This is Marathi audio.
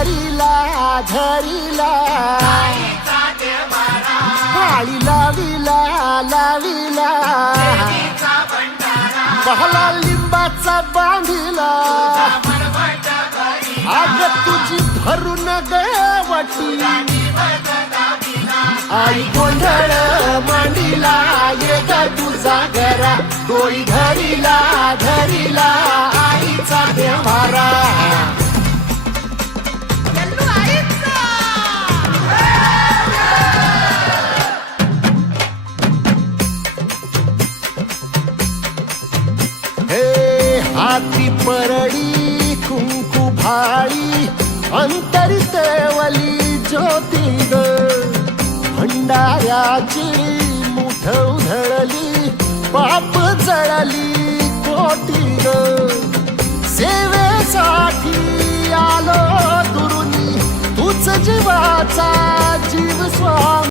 धरिला धरिला आळी लाविला लाविला बहला लिंबाचा बांधिला आग तुझी भरून गवटी आई गोंधळ मांडिला ये ग तुझा घरा डोळी धरिला धरिला आईचा देवारा हाती परडी कुंकू भाळी अंतरितवली ज्योती ग भंडाऱ्याची मुठ उधळली पाप जळली कोटी ग सेवेसाठी आलो दुरुनी तूच जीवाचा